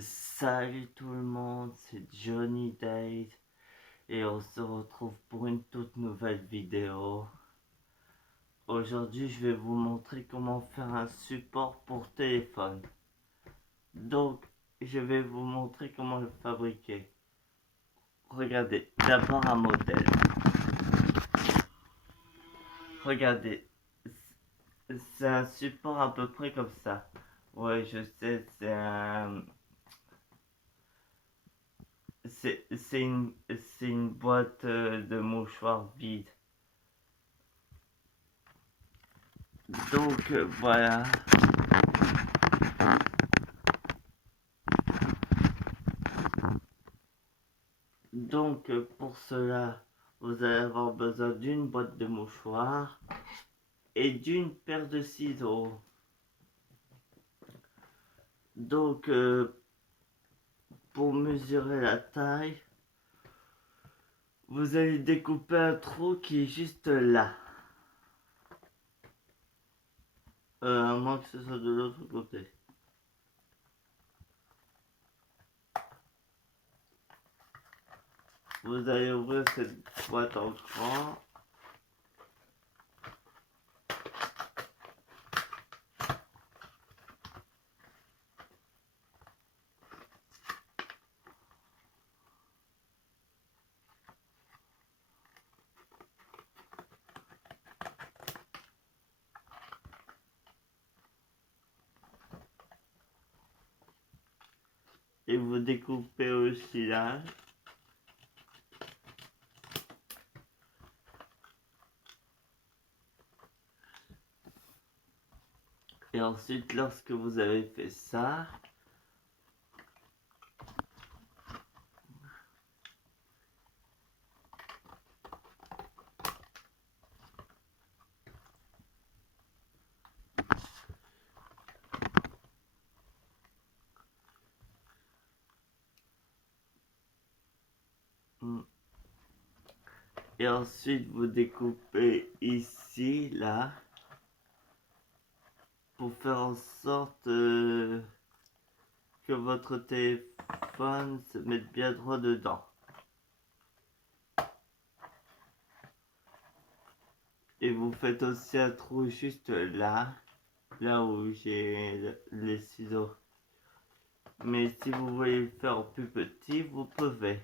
Salut tout le monde, c'est Johnny Date et on se retrouve pour une toute nouvelle vidéo. Aujourd'hui, je vais vous montrer comment faire un support pour téléphone. Donc, je vais vous montrer comment le fabriquer. Regardez, d'abord un modèle. Regardez, c'est un support à peu près comme ça. Ouais, je sais, c'est une boîte de mouchoirs vide. Donc voilà. Donc pour cela, vous allez avoir besoin d'une boîte de mouchoirs et d'une paire de ciseaux. Donc pour mesurer la taille, vous allez découper un trou qui est juste là. À moins que ce soit de l'autre côté. Vous allez ouvrir cette boîte en grand. Et vous découpez aussi là. Et ensuite, lorsque vous avez fait ça, et ensuite vous découpez ici, là, pour faire en sorte que votre téléphone se mette bien droit dedans. Et vous faites aussi un trou juste là, là où j'ai les ciseaux. Mais si vous voulez le faire plus petit, vous pouvez.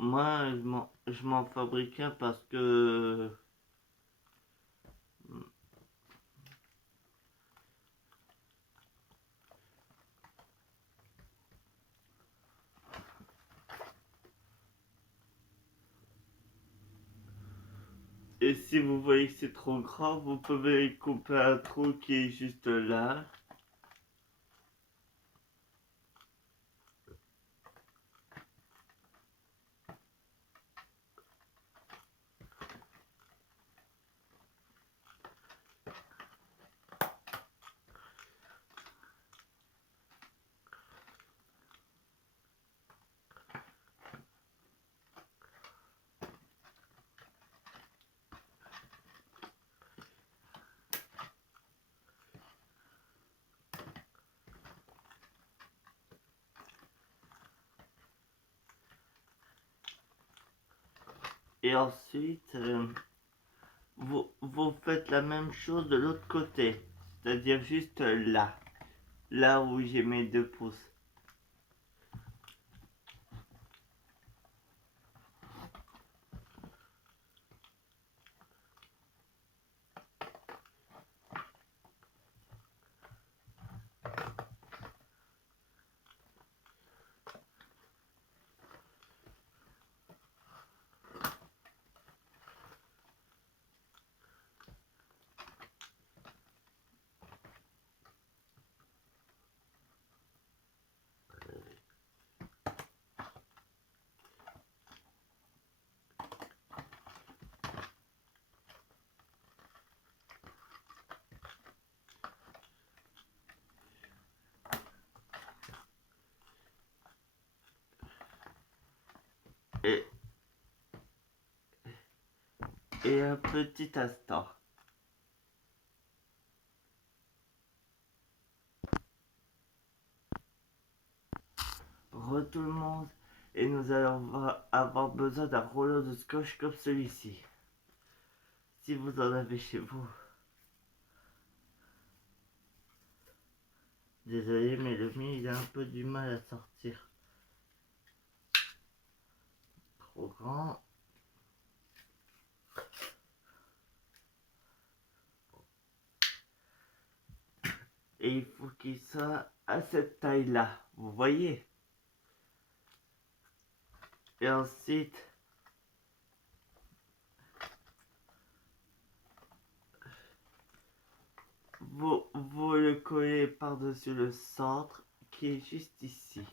Moi, je m'en fabrique un parce que et si vous voyez que c'est trop grand, vous pouvez couper un trou qui est juste là. Et ensuite, vous faites la même chose de l'autre côté. C'est-à-dire juste là. Là où j'ai mes 2 pouces. Et et un petit instant. Re tout le monde, et nous allons avoir besoin d'un rouleau de scotch comme celui-ci, si vous en avez chez vous. Désolé, mais le mien il a un peu du mal à sortir. Trop grand. Et il faut qu'il soit à cette taille-là, vous voyez. Et ensuite, vous le collez par-dessus le centre qui est juste ici.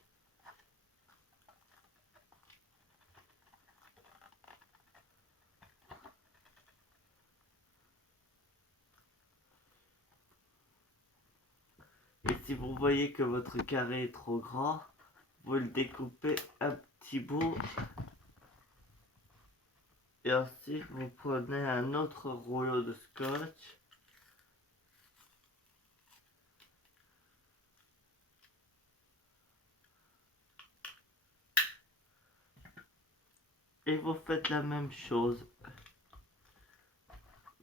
Et si vous voyez que votre carré est trop grand, vous le découpez un petit bout. Et ensuite, vous prenez un autre rouleau de scotch. Et vous faites la même chose.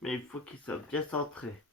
Mais il faut qu'il soit bien centré.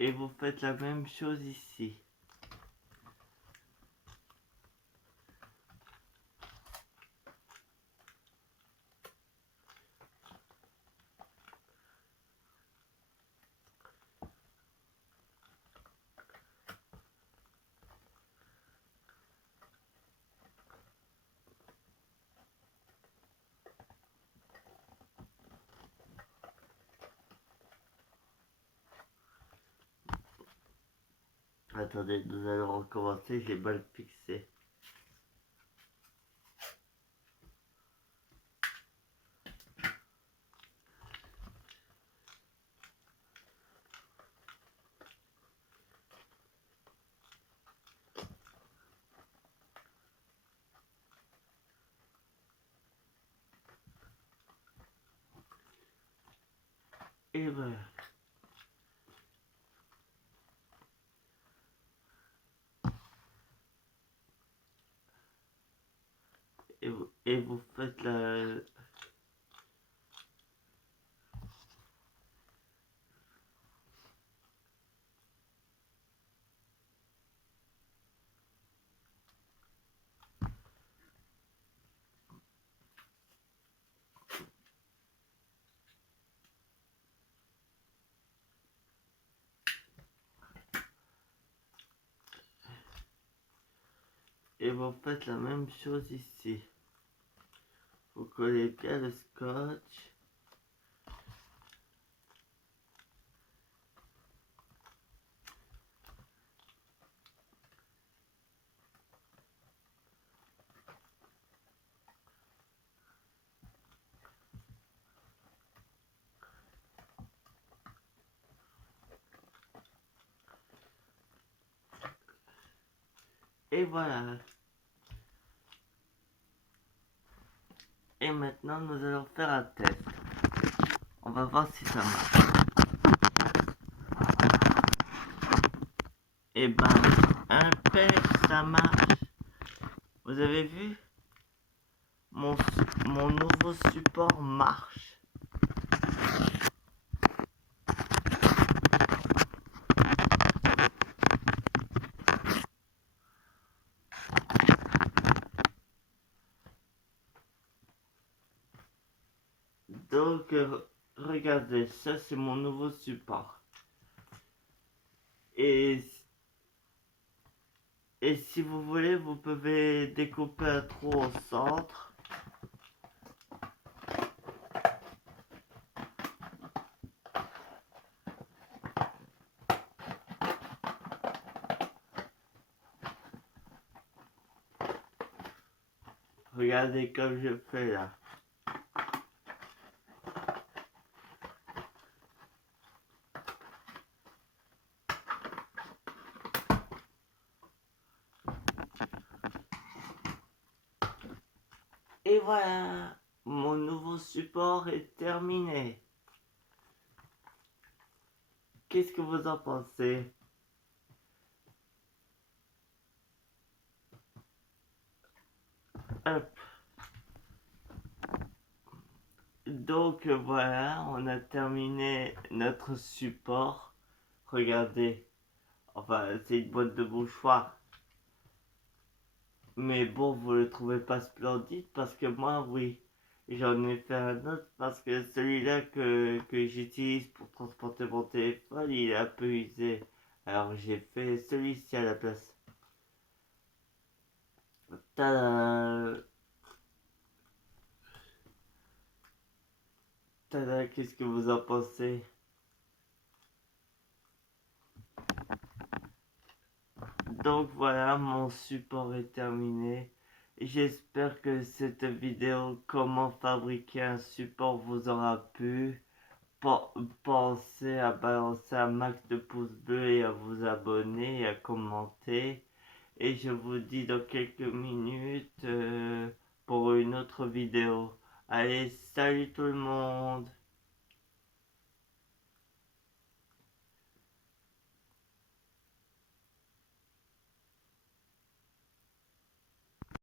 Et vous faites la même chose ici. Attendez, nous allons recommencer, j'ai mal fixé. Et voilà. Et vous faites la... Et vous faites la même chose ici. Vous collez bien le scotch. Et voilà. Et maintenant, nous allons faire un test. On va voir si ça marche. Et ben, ça marche. Vous avez vu? Mon nouveau support marche. Donc, regardez, ça c'est mon nouveau support. Et, et si vous voulez, vous pouvez découper un trou au centre. Regardez comme je fais là. Et voilà, mon nouveau support est terminé. Qu'est-ce que vous en pensez? Hop. Donc voilà, on a terminé notre support. Regardez, enfin c'est une boîte de mouchoirs. Mais bon, vous le trouvez pas splendide parce que moi, oui, j'en ai fait un autre parce que celui-là que j'utilise pour transporter mon téléphone, il est un peu usé. Alors j'ai fait celui-ci à la place. Tada! Tada, qu'est-ce que vous en pensez? Donc voilà, mon support est terminé. J'espère que cette vidéo comment fabriquer un support vous aura plu. Pensez à balancer un max de pouces bleus et à vous abonner et à commenter. Et je vous dis dans quelques minutes pour une autre vidéo. Allez, salut tout le monde!